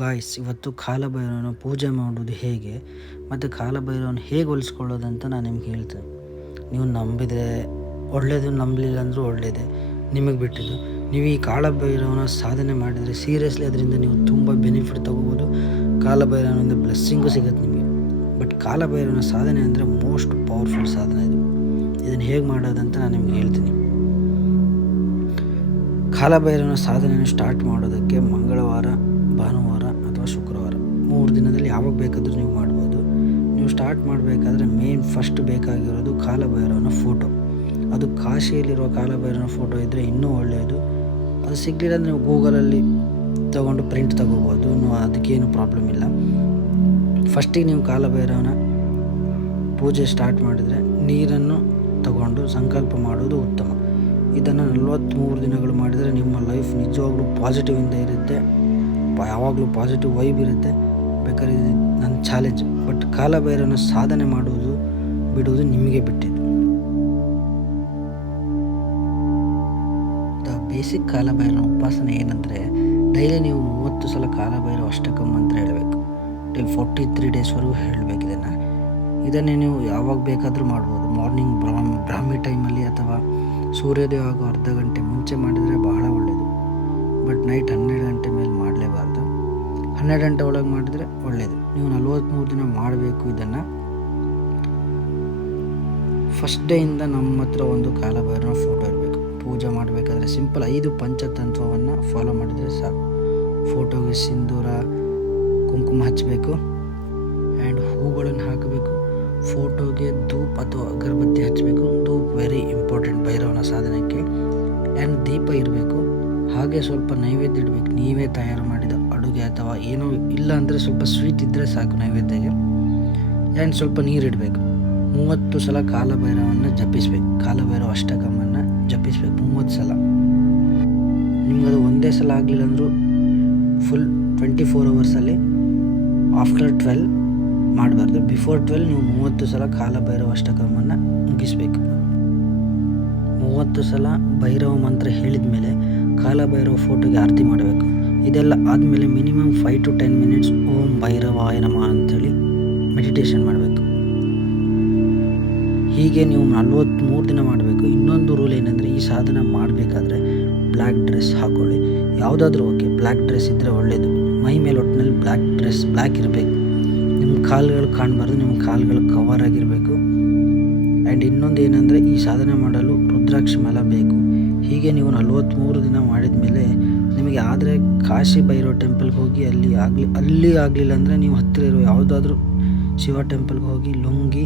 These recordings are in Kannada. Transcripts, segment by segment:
ಗಾಯ್ಸ್, ಇವತ್ತು ಕಾಲಭೈರವನ ಪೂಜೆ ಮಾಡೋದು ಹೇಗೆ ಮತ್ತು ಕಾಲಭೈರವನ ಹೇಗೆ ಹೋಲಿಸ್ಕೊಳ್ಳೋದಂತ ನಾನು ನಿಮ್ಗೆ ಹೇಳ್ತೇನೆ. ನೀವು ನಂಬಿದರೆ ಒಳ್ಳೆಯದು, ನಂಬಲಿಲ್ಲ ಅಂದರೂ ಒಳ್ಳೆಯದೇ, ನಿಮಗೆ ಬಿಟ್ಟಿದ್ದು. ನೀವು ಈ ಕಾಲಭೈರವನ ಸಾಧನೆ ಮಾಡಿದರೆ ಸೀರಿಯಸ್ಲಿ ಅದರಿಂದ ನೀವು ತುಂಬ ಬೆನಿಫಿಟ್ ತೊಗೋಬೋದು. ಕಾಲಭೈರವನಿಂದ ಬ್ಲೆಸ್ಸಿಂಗು ಸಿಗುತ್ತೆ ನಿಮಗೆ. ಬಟ್ ಕಾಲಭೈರವನ ಸಾಧನೆ ಅಂದರೆ ಮೋಸ್ಟ್ ಪವರ್ಫುಲ್ ಸಾಧನೆ ಇದು. ಇದನ್ನು ಹೇಗೆ ಮಾಡೋದಂತ ನಾನು ನಿಮ್ಗೆ ಹೇಳ್ತೀನಿ. ಕಾಲಭೈರವನ ಸಾಧನೆಯನ್ನು ಸ್ಟಾರ್ಟ್ ಮಾಡೋದಕ್ಕೆ ಮಂಗಳವಾರ, ಭಾನುವಾರ ಅಥವಾ ಶುಕ್ರವಾರ 3 ದಿನದಲ್ಲಿ ಯಾವಾಗ ಬೇಕಾದರೂ ನೀವು ಮಾಡ್ಬೋದು. ನೀವು ಸ್ಟಾರ್ಟ್ ಮಾಡಬೇಕಾದ್ರೆ ಫಸ್ಟ್ ಬೇಕಾಗಿರೋದು ಕಾಲಭೈರವನ ಫೋಟೋ. ಅದು ಕಾಶಿಯಲ್ಲಿರುವ ಕಾಲಭೈರವನ ಫೋಟೋ ಇದ್ದರೆ ಇನ್ನೂ ಒಳ್ಳೆಯದು. ಅದು ಸಿಗಲಿಲ್ಲ ಅಂದರೆ ನೀವು ಗೂಗಲಲ್ಲಿ ತೊಗೊಂಡು ಪ್ರಿಂಟ್ ತೊಗೋಬೋದು, ಅದಕ್ಕೇನು ಪ್ರಾಬ್ಲಮ್ ಇಲ್ಲ. ಫಸ್ಟಿಗೆ ನೀವು ಕಾಲಭೈರವನ ಪೂಜೆ ಸ್ಟಾರ್ಟ್ ಮಾಡಿದರೆ ನೀರನ್ನು ತಗೊಂಡು ಸಂಕಲ್ಪ ಮಾಡೋದು ಉತ್ತಮ. ಇದನ್ನು 43 ದಿನಗಳು ಮಾಡಿದರೆ ನಿಮ್ಮ ಲೈಫ್ ನಿಜವಾಗ್ಲೂ ಪಾಸಿಟಿವಿಂದ ಇರುತ್ತೆ, ಯಾವಾಗಲೂ ಪಾಸಿಟಿವ್ ವೈಬ್ ಇರುತ್ತೆ. ಬೇಕಾದ್ರೆ ಇದು ನನ್ನ ಚಾಲೆಂಜ್. ಬಟ್ ಕಾಲಭೈರವನ ಸಾಧನೆ ಮಾಡುವುದು ಬಿಡುವುದು ನಿಮಗೆ ಬಿಟ್ಟಿದ್ದು. ದ ಬೇಸಿಕ್ ಕಾಲಭೈರವನ ಉಪಾಸನೆ ಏನಂದರೆ, ಡೈಲಿ ನೀವು 30 ಸಲ ಕಾಲಭೈರವ ಅಷ್ಟಕಂ ಮಂತ್ರ ಹೇಳಬೇಕು. 43 ಡೇಸ್ವರೆಗೂ ಹೇಳಬೇಕು. ಇದನ್ನೇ ನೀವು ಯಾವಾಗ ಬೇಕಾದರೂ ಮಾಡ್ಬೋದು. ಮಾರ್ನಿಂಗ್ ಬ್ರಾಹ್ಮಿ ಟೈಮಲ್ಲಿ ಅಥವಾ ಸೂರ್ಯೋದಯ ಆಗೋ ಅರ್ಧ ಗಂಟೆ ಮುಂಚೆ ಮಾಡಿದರೆ ಬಹಳ ಒಳ್ಳೆಯದು. ಬಟ್ ನೈಟ್ 12 ಗಂಟೆ ಮೇಲೆ ಮಾಡಲೇಬಾರ್ದು. 12 ಗಂಟೆ ಒಳಗೆ ಮಾಡಿದರೆ ಒಳ್ಳೆಯದು. ನೀವು 43 ದಿನ ಮಾಡಬೇಕು. ಇದನ್ನು ಫಸ್ಟ್ ಡೇಯಿಂದ ನಮ್ಮ ಹತ್ರ ಒಂದು ಕಾಲಭೈರವನ ಫೋಟೋ ಇರಬೇಕು. ಪೂಜೆ ಮಾಡಬೇಕಾದ್ರೆ ಸಿಂಪಲ್ 5 ಪಂಚತಂತ್ರವನ್ನು ಫಾಲೋ ಮಾಡಿದರೆ ಸಾಕು. ಫೋಟೋಗೆ ಸಿಂಧೂರ, ಕುಂಕುಮ ಹಚ್ಚಬೇಕು ಆ್ಯಂಡ್ ಹೂಗಳನ್ನು ಹಾಕಬೇಕು. ಫೋಟೋಗೆ ಧೂಪ್ ಅಥವಾ ಅಗರಬತ್ತಿ ಹಚ್ಚಬೇಕು. ಧೂಪ್ ವೆರಿ ಇಂಪಾರ್ಟೆಂಟ್ ಭೈರವನ ಸಾಧನಕ್ಕೆ. ಆ್ಯಂಡ್ ದೀಪ ಇರಬೇಕು. ಹಾಗೆ ಸ್ವಲ್ಪ ನೈವೇದ್ಯ ಇಡಬೇಕು. ನೀವೇ ತಯಾರು ಮಾಡಿದ ಅಡುಗೆ ಅಥವಾ ಏನೋ ಇಲ್ಲ ಅಂದರೆ ಸ್ವಲ್ಪ ಸ್ವೀಟ್ ಇದ್ದರೆ ಸಾಕು ನೈವೇದ್ಯಗೆ. ಆ್ಯಂಡ್ ಸ್ವಲ್ಪ ನೀರಿಡಬೇಕು. 30 ಸಲ ಕಾಲಭೈರವನ್ನು ಜಪಿಸ್ಬೇಕು. ಕಾಲಭೈರವ ಅಷ್ಟಕಮನ್ನು ಜಪಿಸ್ಬೇಕು 30 ಸಲ. ನಿಮಗದು ಒಂದೇ ಸಲ ಆಗಲಿಲ್ಲ ಅಂದರೂ ಫುಲ್ 24 ಅವರ್ಸಲ್ಲಿ ಆಫ್ಟರ್ 12 ಮಾಡಬಾರ್ದು. ಬಿಫೋರ್ 12 ನೀವು 30 ಸಲ ಕಾಲಭೈರವ ಅಷ್ಟಕಮನ್ನು ಮುಗಿಸ್ಬೇಕು. 30 ಸಲ ಭೈರವ ಮಂತ್ರ ಹೇಳಿದ ಮೇಲೆ ಕಾಲಭೈರವ ಫೋಟೋಗೆ ಆರತಿ ಮಾಡಬೇಕು. ಇದೆಲ್ಲ ಆದಮೇಲೆ ಮಿನಿಮಮ್ 5 to 10 ಮಿನಿಟ್ಸ್ ಓಂ ಭೈರವಾಯ ನಮಃ ಅಂಥೇಳಿ ಮೆಡಿಟೇಷನ್ ಮಾಡಬೇಕು. ಹೀಗೆ ನೀವು 43 ದಿನ ಮಾಡಬೇಕು. ಇನ್ನೊಂದು ರೂಲ್ ಏನಂದರೆ, ಈ ಸಾಧನ ಮಾಡಬೇಕಾದ್ರೆ ಬ್ಲ್ಯಾಕ್ ಡ್ರೆಸ್ ಹಾಕ್ಕೊಳ್ಳಿ. ಯಾವುದಾದ್ರೂ ಓಕೆ, ಬ್ಲ್ಯಾಕ್ ಡ್ರೆಸ್ ಇದ್ದರೆ ಒಳ್ಳೆಯದು. ಮೈ ಮೇಲೆ ಒಟ್ಟಿನಲ್ಲಿ ಬ್ಲ್ಯಾಕ್ ಇರಬೇಕು. ನಿಮ್ಮ ಕಾಲುಗಳು ಕಾಣಬಾರ್ದು, ನಿಮ್ಮ ಕಾಲುಗಳು ಕವರ್ ಆಗಿರಬೇಕು. ಆ್ಯಂಡ್ ಇನ್ನೊಂದು ಏನಂದರೆ, ಈ ಸಾಧನೆ ಮಾಡಲು ರುದ್ರಾಕ್ಷಿ ಮಾಲ ಬೇಕು. ಹೀಗೆ ನೀವು 43 ದಿನ ಮಾಡಿದ ಮೇಲೆ ನಿಮಗೆ ಆದರೆ ಕಾಶಿ ಭೈರವ ಟೆಂಪಲ್ಗೆ ಹೋಗಿ ಅಲ್ಲಿ ಆಗಲಿಲ್ಲ ಅಂದರೆ ನೀವು ಹತ್ತಿರ ಇರೋ ಯಾವುದಾದ್ರೂ ಶಿವ ಟೆಂಪಲ್ಗೆ ಹೋಗಿ ಲುಂಗಿ,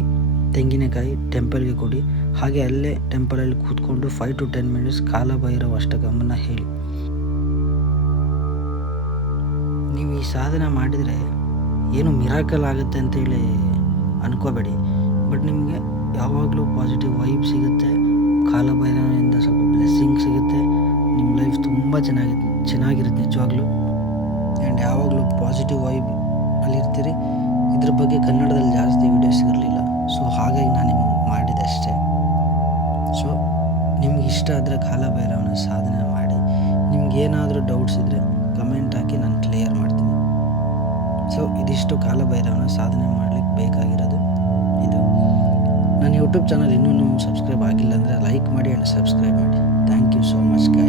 ತೆಂಗಿನಕಾಯಿ ಟೆಂಪಲ್ಗೆ ಕೊಡಿ. ಹಾಗೆ ಅಲ್ಲೇ ಟೆಂಪಲಲ್ಲಿ ಕೂತ್ಕೊಂಡು 5 to 10 ಮಿನಿಟ್ಸ್ ಕಾಲಭೈರವ ಅಷ್ಟಕಮನ್ನು ಹೇಳಿ. ನೀವು ಈ ಸಾಧನೆ ಮಾಡಿದರೆ ಏನು ಮಿರಾಕಲ್ ಆಗುತ್ತೆ ಅಂತೇಳಿ ಅನ್ಕೋಬೇಡಿ. ಬಟ್ ನಿಮಗೆ ಯಾವಾಗಲೂ ಪಾಸಿಟಿವ್ ವೈಬ್ ಸಿಗುತ್ತೆ. ಕಾಲಭೈರವನಿಂದ ಸ್ವಲ್ಪ ಬ್ಲೆಸ್ಸಿಂಗ್ ಸಿಗುತ್ತೆ. ನಿಮ್ಮ ಲೈಫ್ ತುಂಬ ಚೆನ್ನಾಗಿರುತ್ತೆ ನಿಜವಾಗ್ಲೂ. ಆ್ಯಂಡ್ ಯಾವಾಗಲೂ ಪಾಸಿಟಿವ್ ವೈಬ್ ಅಲ್ಲಿರ್ತೀರಿ. ಇದ್ರ ಬಗ್ಗೆ ಕನ್ನಡದಲ್ಲಿ ಜಾಸ್ತಿ ವೀಡಿಯೋಸ್ ಇರಲಿಲ್ಲ, ಸೊ ಹಾಗಾಗಿ ನಾನು ನಿಮಗೆ ಮಾಡಿದೆ ಅಷ್ಟೇ. ಸೊ ನಿಮ್ಗೆ ಇಷ್ಟ ಆದರೆ ಕಾಲಭೈರವನ ಸಾಧನೆ ಮಾಡಿ. ನಿಮ್ಗೇನಾದರೂ ಡೌಟ್ಸ್ ಇದ್ದರೆ ಕಮೆಂಟ್ ಹಾಕಿ, ನಾನು ಕ್ಲಿಯರ್ ಮಾಡ್ತೀನಿ. ಸೊ ಇದಿಷ್ಟು ಕಾಲಭೈರವನ ಸಾಧನೆ ಮಾಡಲಿಕ್ಕೆ ಬೇಕಾಗಿರೋದು. ಇದು ನನ್ನ ಯೂಟ್ಯೂಬ್ ಚಾನಲ್ ಇನ್ನೂ ಸಬ್ಸ್ಕ್ರೈಬ್ ಆಗಿಲ್ಲ ಅಂದರೆ ಲೈಕ್ ಮಾಡಿ ಆ್ಯಂಡ್ ಸಬ್ಸ್ಕ್ರೈಬ್ ಮಾಡಿ. Thank you so much guys.